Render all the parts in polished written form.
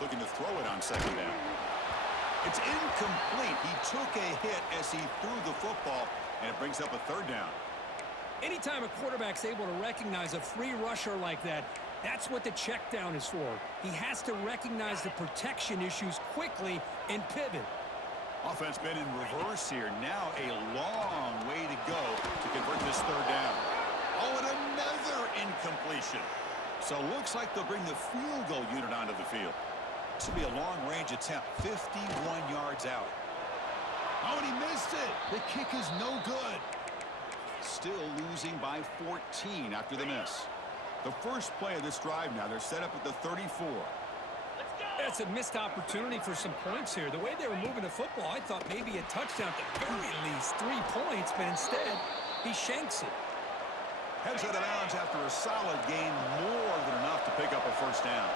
looking to throw it on second down. It's incomplete. He took a hit as he threw the football, and it brings up a third down. Anytime a quarterback's able to recognize a free rusher like that, that's what the check down is for. He has to recognize the protection issues quickly and pivot. Offense been in reverse here. Now a long way to go to convert this third down. Oh, and another incompletion. So looks like they'll bring the field goal unit onto the field. This will be a long-range attempt, 51 yards out. Oh, and he missed it. The kick is no good. Still losing by 14 after the miss. The first play of this drive now, they're set up at the 34. That's a missed opportunity for some points here. The way they were moving the football, I thought maybe a touchdown at the very least, 3 points, but instead, he shanks it. Heads out of bounds after a solid gain, more than enough to pick up a first down.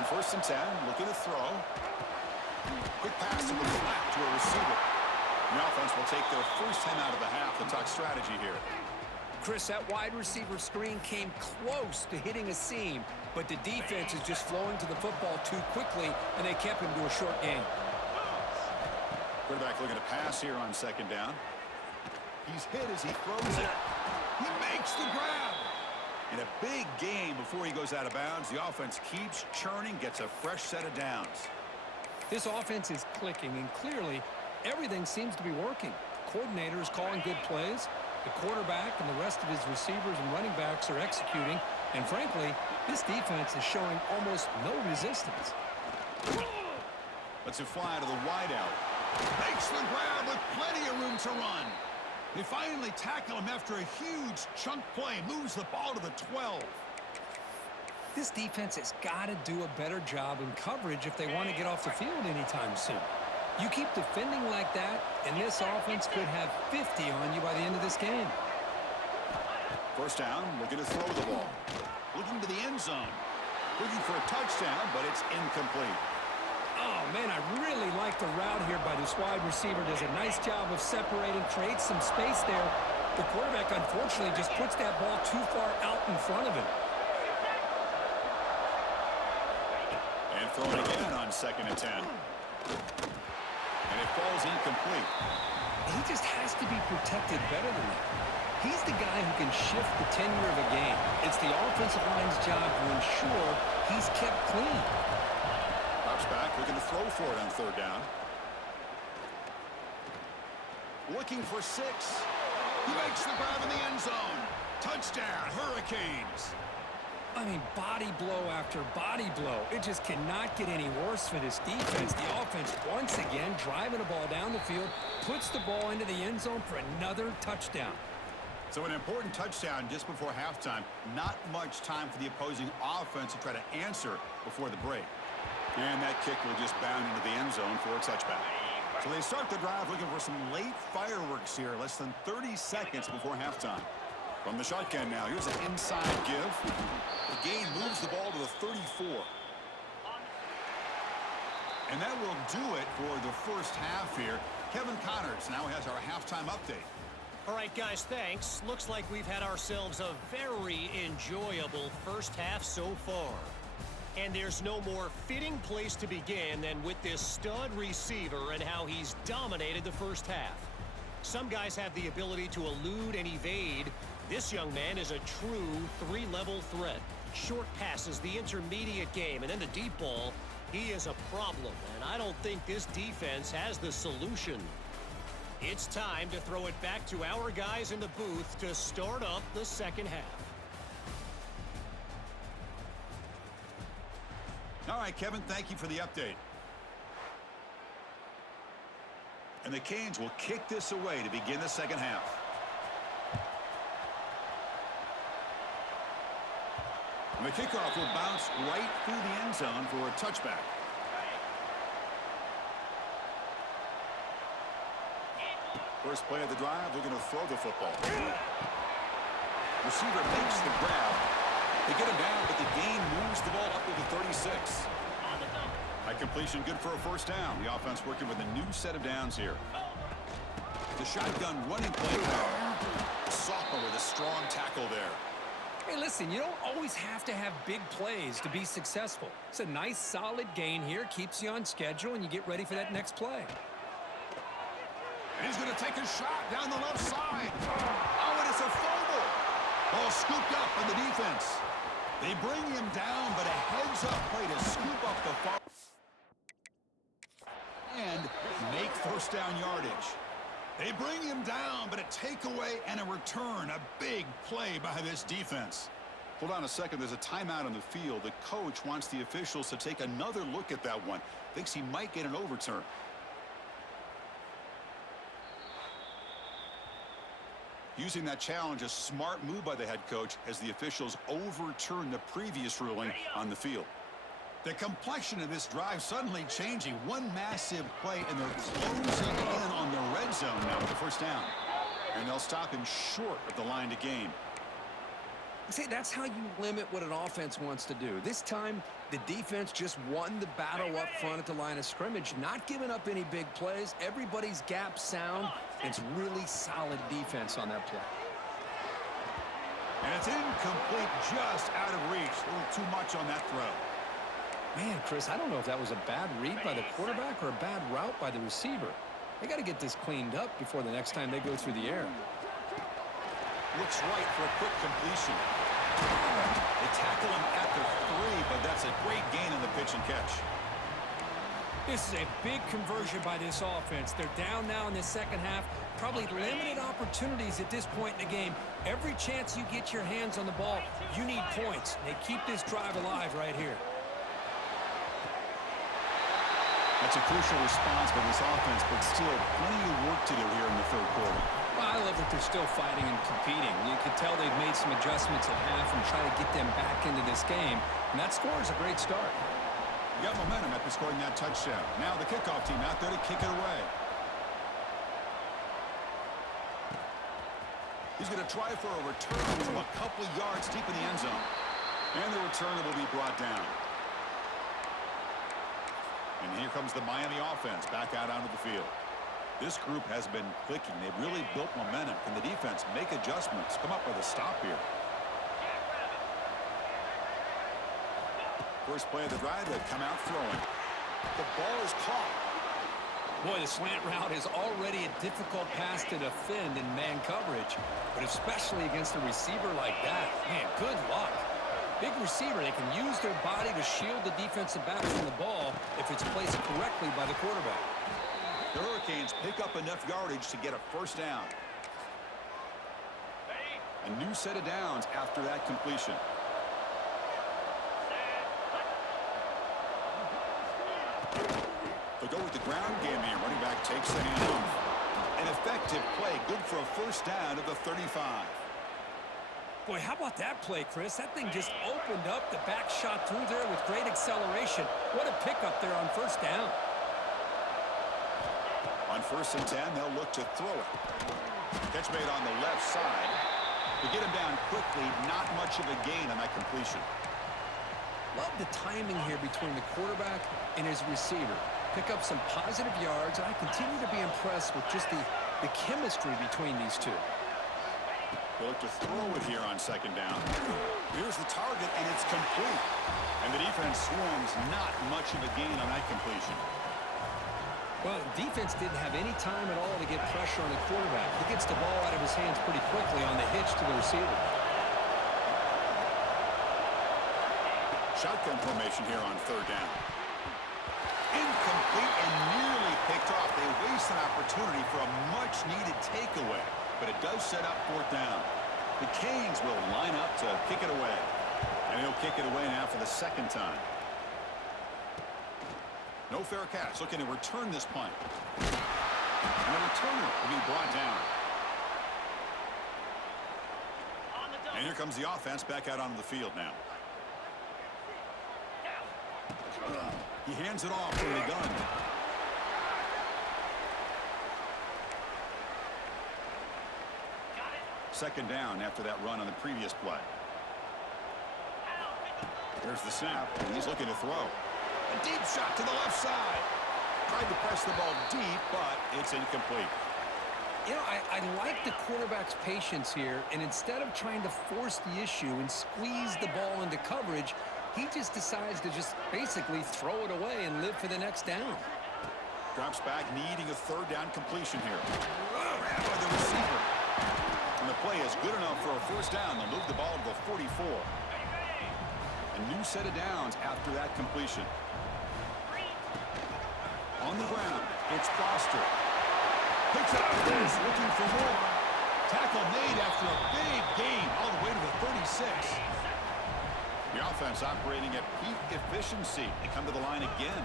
On 1st and 10, looking to throw. Quick pass to the flat to a receiver. The offense will take their first 10 out of the half. The tuck strategy here. Chris, that wide receiver screen came close to hitting a seam, but the defense is just flowing to the football too quickly, and they kept him to a short gain. Quarterback looking to pass here on second down. He's hit as he throws it. He makes the grab. And a big gain before he goes out of bounds. The offense keeps churning, gets a fresh set of downs. This offense is clicking, and clearly everything seems to be working. The coordinator is calling good plays. The quarterback and the rest of his receivers and running backs are executing. And frankly, this defense is showing almost no resistance. Lets it fly to the wideout. Makes the grab with plenty of room to run. They finally tackle him after a huge chunk play. Moves the ball to the 12. This defense has got to do a better job in coverage if they want to get off the field anytime soon. You keep defending like that, and this offense could have 50 on you by the end of this game. First down, looking to throw the ball. Looking to the end zone. Looking for a touchdown, but it's incomplete. Oh, man, I really like the route here by this wide receiver. Does a nice job of separating, creates some space there. The quarterback, unfortunately, just puts that ball too far out in front of him. And throwing again on 2nd and 10. And it falls incomplete. He just has to be protected better than that. He's the guy who can shift the tenure of a game. It's the offensive line's job to ensure he's kept clean. Drops back, looking to throw for it on 3rd down. Looking for 6. He makes the grab in the end zone. Touchdown, Hurricanes. I mean, body blow after body blow. It just cannot get any worse for this defense. The offense, once again, driving the ball down the field, puts the ball into the end zone for another touchdown. So an important touchdown just before halftime. Not much time for the opposing offense to try to answer before the break. And that kick will just bound into the end zone for a touchback. So they start the drive looking for some late fireworks here, less than 30 seconds before halftime. From the shotgun now, here's an inside give. The gain moves the ball to the 34. And that will do it for the first half here. Kevin Connors now has our halftime update. All right, guys, thanks. Looks like we've had ourselves a very enjoyable first half so far. And there's no more fitting place to begin than with this stud receiver and how he's dominated the first half. Some guys have the ability to elude and evade. This young man is a true 3-level threat. Short passes, the intermediate game, and then the deep ball. He is a problem, and I don't think this defense has the solution. It's time to throw it back to our guys in the booth to start up the second half. All right, Kevin, thank you for the update. And the Canes will kick this away to begin the second half. And the kickoff will bounce right through the end zone for a touchback. First play of the drive, they're going to throw the football. Receiver makes the grab. They get him down, but the gain moves the ball up to the 36. High completion, good for a first down. The offense working with a new set of downs here. The shotgun running play. Sophomore with a strong tackle there. Hey, listen, you don't always have to have big plays to be successful. It's a nice, solid gain here, keeps you on schedule, and you get ready for that next play. And he's going to take a shot down the left side. Oh, and it's a fumble. Ball scooped up by the defense. They bring him down, but a heads-up play to scoop up the far and make first down yardage. They bring him down, but a takeaway and a return. A big play by this defense. Hold on a second. There's a timeout on the field. The coach wants the officials to take another look at that one. Thinks he might get an overturn. Using that challenge, a smart move by the head coach as the officials overturn the previous ruling on the field. The complexion of this drive suddenly changing. One massive play, and they're closing in on the red zone now with the first down. And they'll stop him short of the line to gain. See, that's how you limit what an offense wants to do. This time, the defense just won the battle up front at the line of scrimmage, not giving up any big plays. Everybody's gap sound. It's really solid defense on that play. And it's incomplete, just out of reach. A little too much on that throw. Man, Chris, I don't know if that was a bad read by the quarterback or a bad route by the receiver. They got to get this cleaned up before the next time they go through the air. Looks right for a quick completion. They tackle him at the 3, but that's a great gain on the pitch and catch. This is a big conversion by this offense. They're down now in the second half. Probably limited opportunities at this point in the game. Every chance you get your hands on the ball, you need points. They keep this drive alive right here. That's a crucial response by this offense, but still plenty of work to do here in the third quarter. Well, I love that they're still fighting and competing. You can tell they've made some adjustments at half and try to get them back into this game. And that score is a great start. You got momentum after scoring that touchdown. Now the kickoff team out there to kick it away. He's going to try for a return from a couple yards deep in the end zone. And the returner will be brought down. And here comes the Miami offense back out onto the field. This group has been clicking. They've really built momentum. Can the defense make adjustments? Come up with a stop here. First play of the drive, they come out throwing. The ball is caught. Boy, the slant route is already a difficult pass to defend in man coverage, but especially against a receiver like that. Man, good luck. Big receiver, they can use their body to shield the defensive back from the ball if it's placed correctly by the quarterback. The Hurricanes pick up enough yardage to get a first down. A new set of downs after that completion. They go with the ground game here. Running back takes the handoff. An effective play, good for a first down at the 35. Boy, how about that play, Chris? That thing just opened up. The back shot through there with great acceleration. What a pickup there on first down. On 1st and 10, they'll look to throw it. Catch made on the left side. To get him down quickly, not much of a gain on that completion. Love the timing here between the quarterback and his receiver. Pick up some positive yards, and I continue to be impressed with just the chemistry between these two. They look to throw it here on second down. Here's the target, and it's complete. And the defense swarms, not much of a gain on that completion. Well, defense didn't have any time at all to get pressure on the quarterback. He gets the ball out of his hands pretty quickly on the hitch to the receiver. Shotgun formation here on third down. Incomplete and nearly picked off. They waste an opportunity for a much-needed takeaway, but it does set up fourth down. The Canes will line up to kick it away, and he'll kick it away now for the second time. No fair catch. Looking to return this punt. And the returner will be brought down. And here comes the offense back out onto the field now. He hands it off to the gun. Second down after that run on the previous play. There's the snap, and he's looking to throw. A deep shot to the left side. Tried to press the ball deep, but it's incomplete. You know, I like the quarterback's patience here, and instead of trying to force the issue and squeeze the ball into coverage, he just decides to just basically throw it away and live for the next down. Drops back, needing a third down completion here. Grabbed by the receiver. And the play is good enough for a first down. They'll move the ball to the 44. A new set of downs after that completion. On the ground, it's Foster. Picks up the pace, looking for more. Tackle made after a big gain all the way to the 36. The offense operating at peak efficiency. They come to the line again.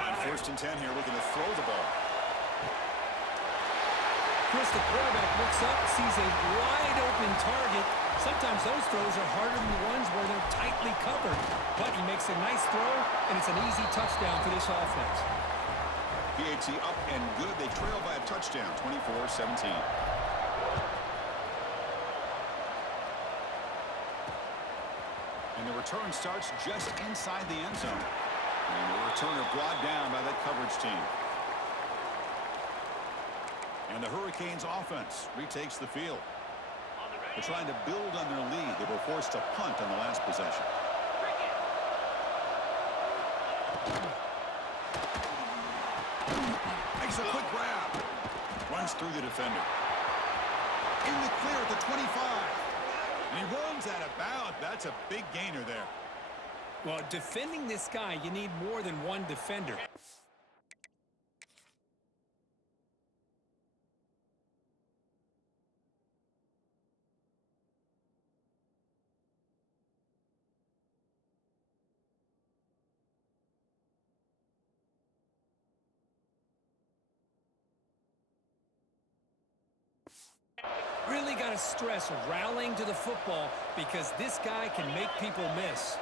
On 1st and 10 here, looking to throw the ball. Chris, the quarterback looks up, sees a wide-open target. Sometimes those throws are harder than the ones where they're tightly covered. But he makes a nice throw, and it's an easy touchdown for this offense. PAT up and good. They trail by a touchdown, 24-17. And the return starts just inside the end zone. And the returner brought down by that coverage team. And the Hurricanes offense retakes the field. They're trying to build on their lead. They were forced to punt on the last possession. Makes a quick grab. Runs through the defender. In the clear at the 25. And he runs out of bounds. That's a big gainer there. Well, defending this guy, you need more than one defender. Really got to stress rallying to the football because this guy can make people miss.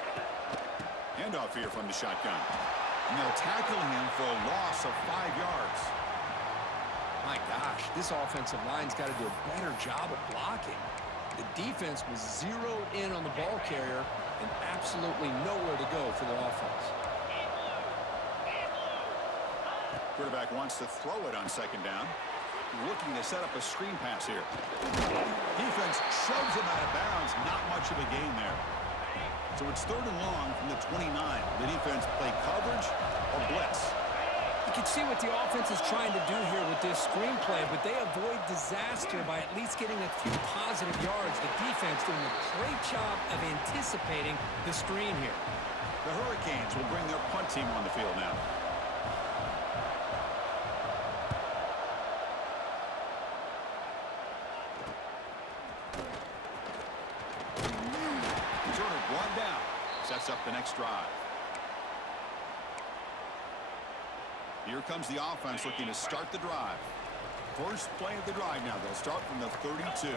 Handoff here from the shotgun. And they'll tackle him for a loss of 5 yards. My gosh, this offensive line's got to do a better job of blocking. The defense was zeroed in on the ball carrier and absolutely nowhere to go for the offense. Quarterback wants to throw it on 2nd down. Looking to set up a screen pass here. Defense shoves him out of bounds. Not much of a gain there. So it's 3rd and long from the 29. The defense play coverage or blitz. You can see what the offense is trying to do here with this screenplay, but they avoid disaster by at least getting a few positive yards. The defense doing a great job of anticipating the screen here. The Hurricanes will bring their punt team on the field now. One down. Sets up the next drive. Here comes the offense looking to start the drive. First play of the drive now. They'll start from the 32.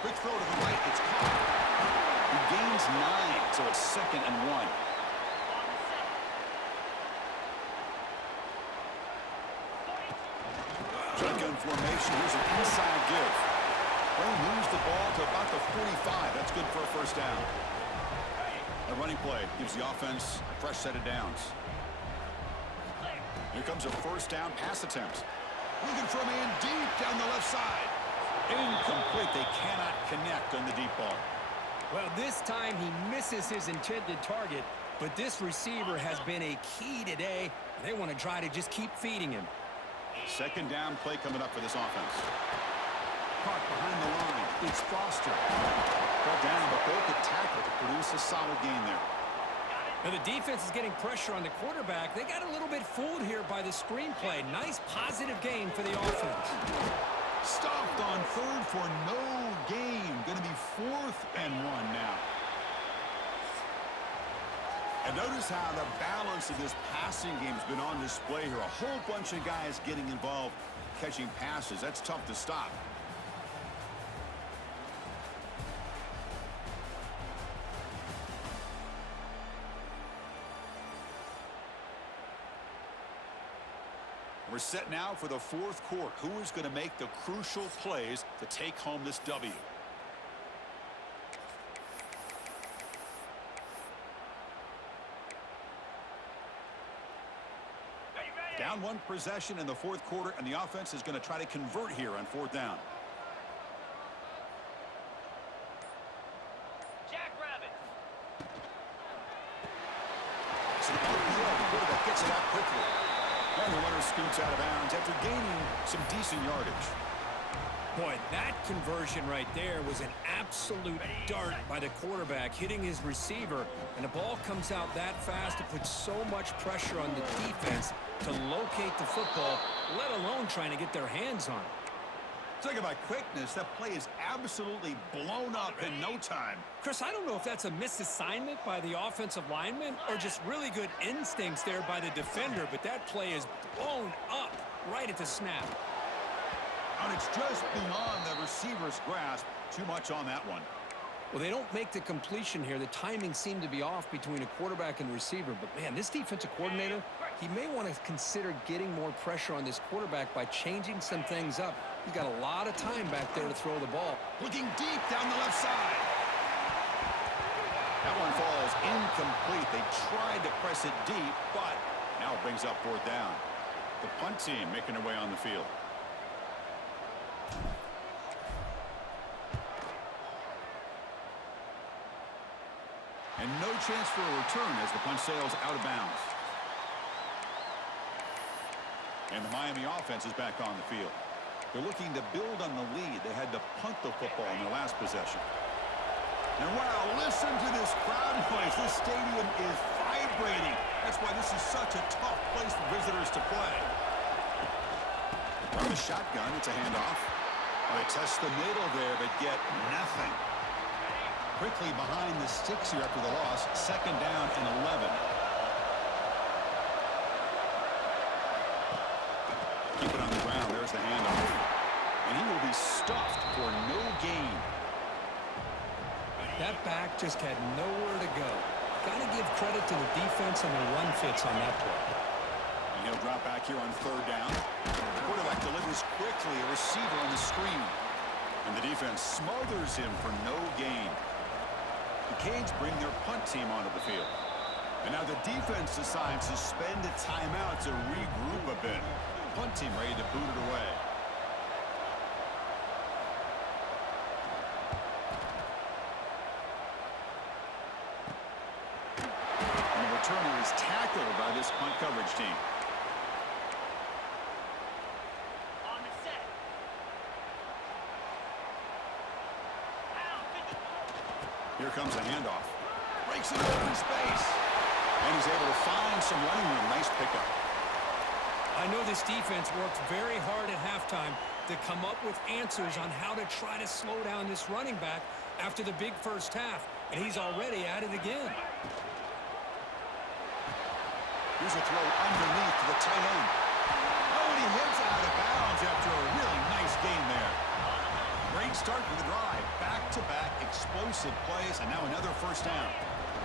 Quick throw to the right. It's caught. He gains 9, so it's 2nd and 1. Shotgun formation. Here's an inside give. Play moves the ball to about the 45. That's good for a first down. A running play gives the offense a fresh set of downs. Here comes a first down pass attempt. Looking for a man deep down the left side. Incomplete. They cannot connect on the deep ball. Well, this time he misses his intended target, but this receiver has been a key today. They want to try to just keep feeding him. 2nd down play coming up for this offense. Caught behind the line. It's Foster. Brought down, but both the tackle to produce a solid gain there. Now the defense is getting pressure on the quarterback. They got a little bit fooled here by the screenplay. Nice positive gain for the offense. Stopped on 3rd for no gain. Going to be 4th and 1 now. And notice how the balance of this passing game has been on display here. A whole bunch of guys getting involved catching passes. That's tough to stop. We're set now for the 4th quarter. Who is going to make the crucial plays to take home this W? Down one possession in the fourth quarter, and the offense is going to try to convert here on fourth down. So the quarterback gets it out quickly. And the runner scoots out of bounds after gaining some decent yardage. Boy, that conversion right there was an absolute dart by the quarterback, hitting his receiver, and the ball comes out that fast. It puts so much pressure on the defense to locate the football, let alone trying to get their hands on it. Talk about quickness. That play is absolutely blown up in no time. Chris, I don't know if that's a misassignment by the offensive lineman or just really good instincts there by the defender, but that play is blown up right at the snap. And it's just beyond the receiver's grasp. Too much on that one. Well, they don't make the completion here. The timing seemed to be off between a quarterback and receiver. But, man, this defensive coordinator, he may want to consider getting more pressure on this quarterback by changing some things up. He's got a lot of time back there to throw the ball. Looking deep down the left side. That one falls incomplete. They tried to press it deep, but now it brings up fourth down. The punt team making their way on the field. And no chance for a return as the punt sails out of bounds. And the Miami offense is back on the field. They're looking to build on the lead. They had to punt the football in their last possession. And wow, listen to this crowd noise. This stadium is vibrating. That's why this is such a tough place for visitors to play. From the shotgun, it's a handoff. They test the middle there, but get nothing. Quickly behind the sticks here after the loss. Second down and 11. Keep it on the ground. There's the handoff. And he will be stuffed for no gain. That back just had nowhere to go. Got to give credit to the defense and the run fits on that play. And he'll drop back here on third down. The quarterback delivers quickly. A receiver on the screen. And the defense smothers him for no gain. The Canes bring their punt team onto the field. And now the defense decides to spend a timeout to regroup a bit. Punt team ready to boot it away. And the returner is tackled by this punt coverage team. Here comes a handoff. Breaks it open space. And he's able to find some running room. Nice pickup. I know this defense worked very hard at halftime to come up with answers on how to try to slow down this running back after the big first half. And he's already at it again. Here's a throw underneath to the tight end. Oh, and he hits out of bounds after a really nice gain there. Great start for the drive. Back-to-back explosive plays, and now another first down.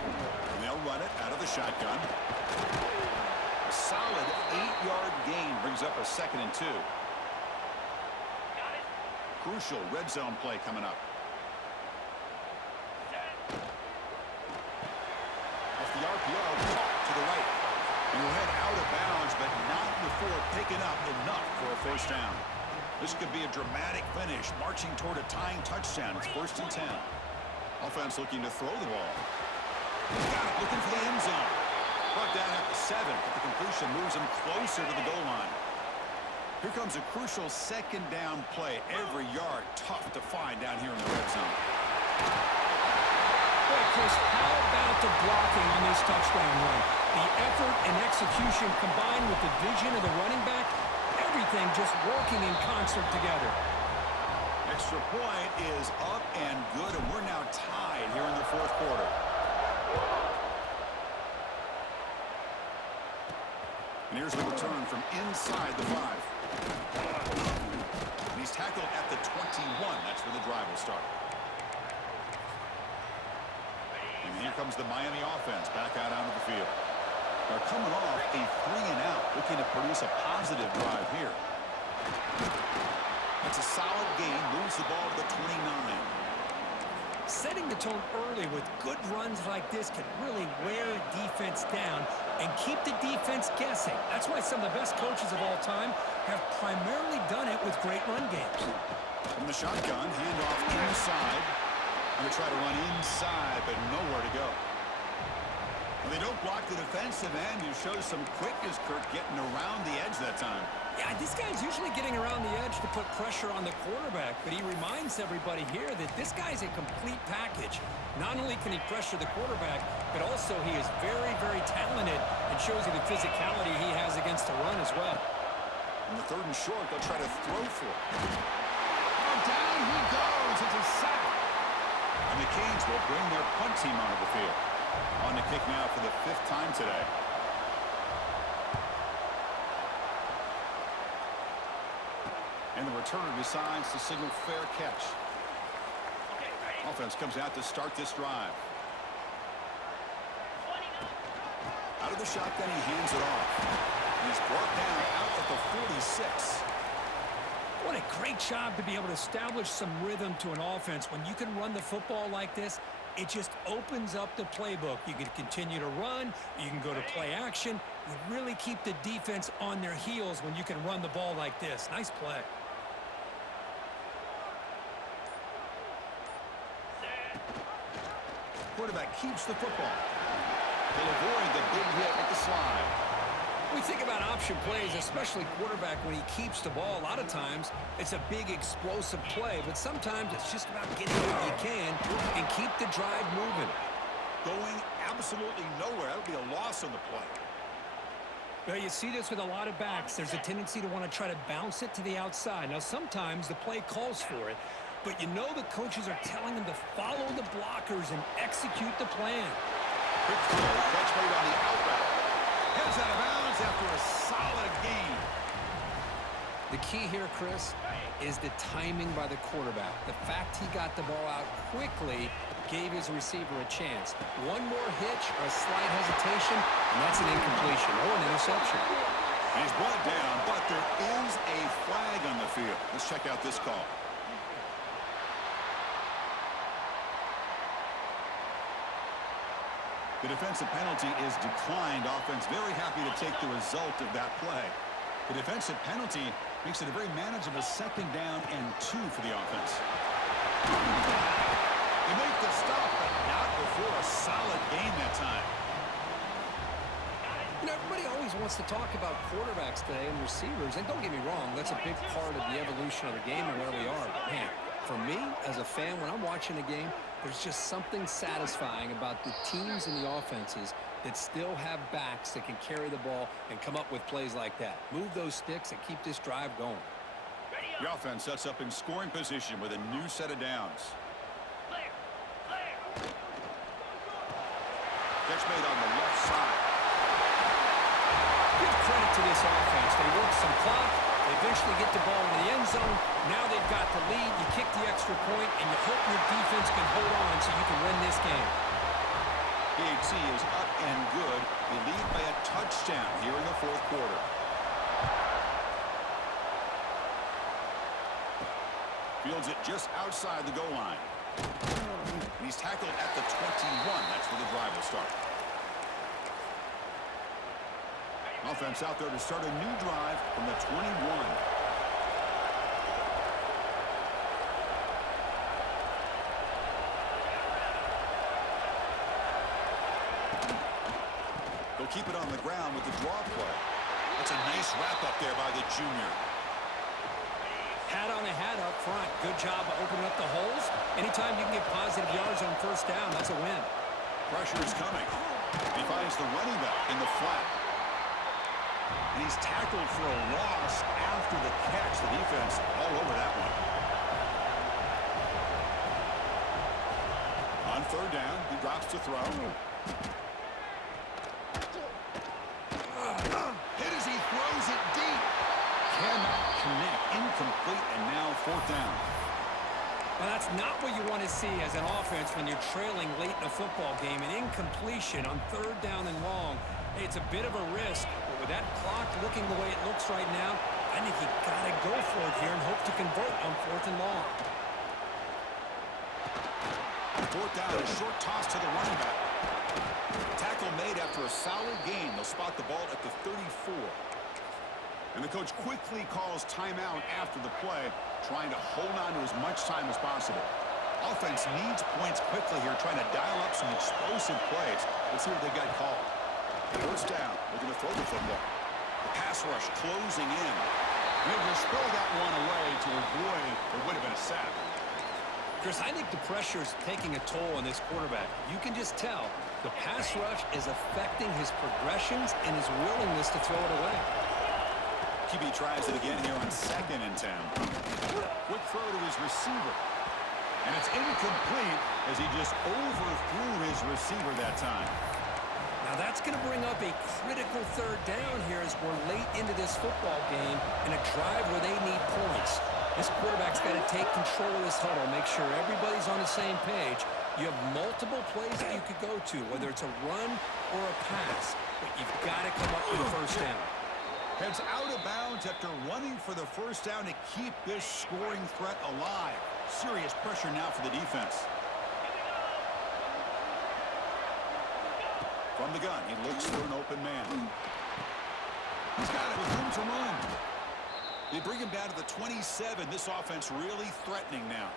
And they'll run it out of the shotgun. A solid 8-yard gain brings up a 2nd and 2. Crucial red zone play coming up. Off the RPO, caught to the right. And he'll head out of bounds, but not before picking up enough for a first down. This could be a dramatic finish, marching toward a tying touchdown. It's 1st and 10. Offense looking to throw the ball. Got it, looking for the end zone. Brought down at the 7, but the completion moves him closer to the goal line. Here comes a crucial 2nd down play. Every yard tough to find down here in the red zone. Boy, Chris, how about the blocking on this touchdown run? The effort and execution combined with the vision of the running back, everything just working in concert together. Extra point is up and good, and we're now tied here in the fourth quarter. And here's the return from inside the 5. And he's tackled at the 21. That's where the drive will start. And here comes the Miami offense back out onto the field. They're coming off a 3-and-out, looking to produce a positive drive here. That's a solid gain, moves the ball to the 29. Setting the tone early with good runs like this can really wear a defense down and keep the defense guessing. That's why some of the best coaches of all time have primarily done it with great run games. From the shotgun, handoff inside. Going to try to run inside, but nowhere to go. Well, they don't block the defensive end, who shows some quickness, Kirk, getting around the edge that time. Yeah, this guy's usually getting around the edge to put pressure on the quarterback, but he reminds everybody here that this guy's a complete package. Not only can he pressure the quarterback, but also he is very, very talented and shows you the physicality he has against the run as well. On the 3rd and short, they'll try to throw for it. Oh, down he goes. It's a sack. And the Canes will bring their punt team onto the field. On to kick now for the 5th time today. And the returner decides to signal fair catch. Offense comes out to start this drive. Out of the shotgun, he hands it off. And he's brought down out at the 46. What a great job to be able to establish some rhythm to an offense. When you can run the football like this, it just opens up the playbook. You can continue to run. You can go to play action. You really keep the defense on their heels when you can run the ball like this. Nice play. Quarterback keeps the football. He'll avoid the big hit at the slide. We think about option plays, especially quarterback, when he keeps the ball. A lot of times, it's a big explosive play, but sometimes it's just about getting what you can and keep the drive moving. Going absolutely nowhere. That would be a loss on the play. Well, you see this with a lot of backs. There's a tendency to want to try to bounce it to the outside. Now, sometimes the play calls for it, but you know the coaches are telling them to follow the blockers and execute the plan. Quick throw, catch made on the out route. Heads out of bounds after a solid gain. The key here, Chris, is the timing by the quarterback. The fact he got the ball out quickly gave his receiver a chance. One more hitch or a slight hesitation, and that's an incompletion or an interception. He's brought down, but there is a flag on the field. Let's check out this call. The defensive penalty is declined. Offense very happy to take the result of that play. The defensive penalty makes it a very manageable 2nd down and 2 for the offense. They make the stop, but not before a solid gain that time. You know, everybody always wants to talk about quarterbacks today and receivers, and don't get me wrong, that's a big part of the evolution of the game and where we are. But man, for me, as a fan, when I'm watching a game, there's just something satisfying about the teams and the offenses that still have backs that can carry the ball and come up with plays like that. Move those sticks and keep this drive going. The offense sets up in scoring position with a new set of downs. Catch made on the left side. Give credit to this offense. They work some clock. They eventually get the ball in the end zone. Now they've got the lead. You kick the extra point, and you hope your defense can hold on so you can win this game. PAT is up and good. They lead by a touchdown here in the 4th quarter. Fields it just outside the goal line. And he's tackled at the 21. That's where the drive will start. Offense out there to start a new drive from the 21. They'll keep it on the ground with the draw play. That's a nice wrap up there by the junior. Hat on a hat up front. Good job of opening up the holes. Anytime you can get positive yards on 1st down, that's a win. Pressure is coming. He finds the running back in the flat. And he's tackled for a loss after the catch. The defense all over that one. On 3rd down, he drops to throw. Hit as he throws it deep. Cannot connect. Incomplete, and now 4th down. Well, that's not what you want to see as an offense when you're trailing late in a football game. An incompletion on 3rd down and long. It's a bit of a risk, but with that clock looking the way it looks right now, I think you got to go for it here and hope to convert on 4th and long. Fourth down, a short toss to the running back. Tackle made after a solid gain. They'll spot the ball at the 34. And the coach quickly calls timeout after the play, trying to hold on to as much time as possible. Offense needs points quickly here, trying to dial up some explosive plays. Let's see what they got called. First down, looking to throw the football. The pass rush closing in. They'll just throw that one away to avoid what would have been a sack. Chris, I think the pressure's taking a toll on this quarterback. You can just tell the pass rush is affecting his progressions and his willingness to throw it away. QB tries it again here on 2nd and 10. Quick throw to his receiver. And it's incomplete as he just overthrew his receiver that time. Now that's going to bring up a critical third down here as we're late into this football game in a drive where they need points. This quarterback's got to take control of this huddle, make sure everybody's on the same page. You have multiple plays that you could go to, whether it's a run or a pass, but you've got to come up with a first down. Heads out of bounds after running for the first down to keep this scoring threat alive. Serious pressure now for the defense. From the gun, he looks for an open man. He's got it with room to run. They bring him down to the 27. This offense really threatening now.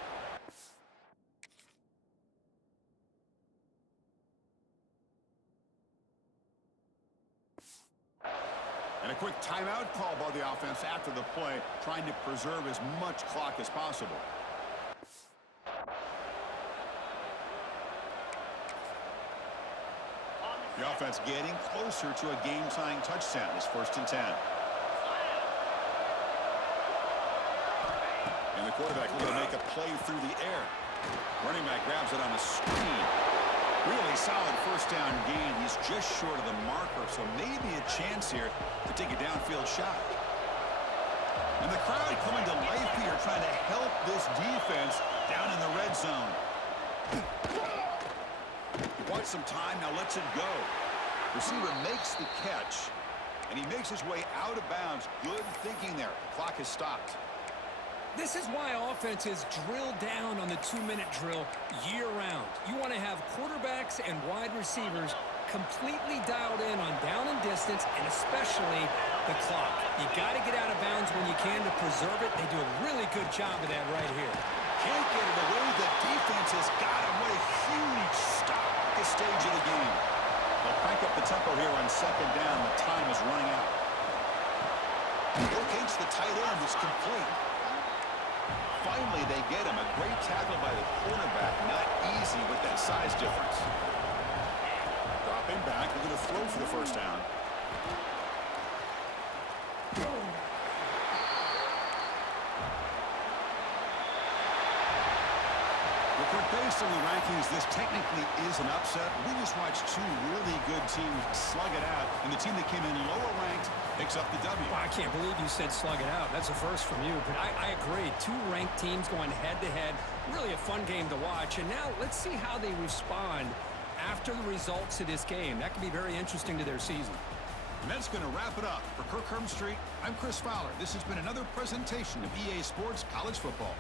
And a quick timeout call by the offense after the play, trying to preserve as much clock as possible. The offense getting closer to a game-tying touchdown. It's 1st and 10. And the quarterback looking to make a play through the air. Running back grabs it on a screen. Really solid first down gain. He's just short of the marker, so maybe a chance here to take a downfield shot. And the crowd coming to life here, trying to help this defense down in the red zone. He wants some time, now lets it go. Receiver makes the catch, and he makes his way out of bounds. Good thinking there. The clock has stopped. This is why offenses drill down on the 2-minute drill year-round. You want to have quarterbacks and wide receivers completely dialed in on down and distance, and especially the clock. You got to get out of bounds when you can to preserve it. They do a really good job of that right here. Can't get it away. The defense has got him. What a huge stop at this stage of the game. They'll crank up the tempo here on 2nd down. The time is running out. Locates the tight end. It's complete. Finally, they get him. A great tackle by the cornerback. Not easy with that size difference. Dropping back. We're going to throw for the first down. Based on the rankings, this technically is an upset. We just watched two really good teams slug it out, and the team that came in lower ranked picks up the W. Well, I can't believe you said slug it out. That's a first from you, but I agree. Two ranked teams going head-to-head. Really a fun game to watch. And now let's see how they respond after the results of this game. That could be very interesting to their season. And that's going to wrap it up. For Kirk Hermstreet, I'm Chris Fowler. This has been another presentation of EA Sports College Football.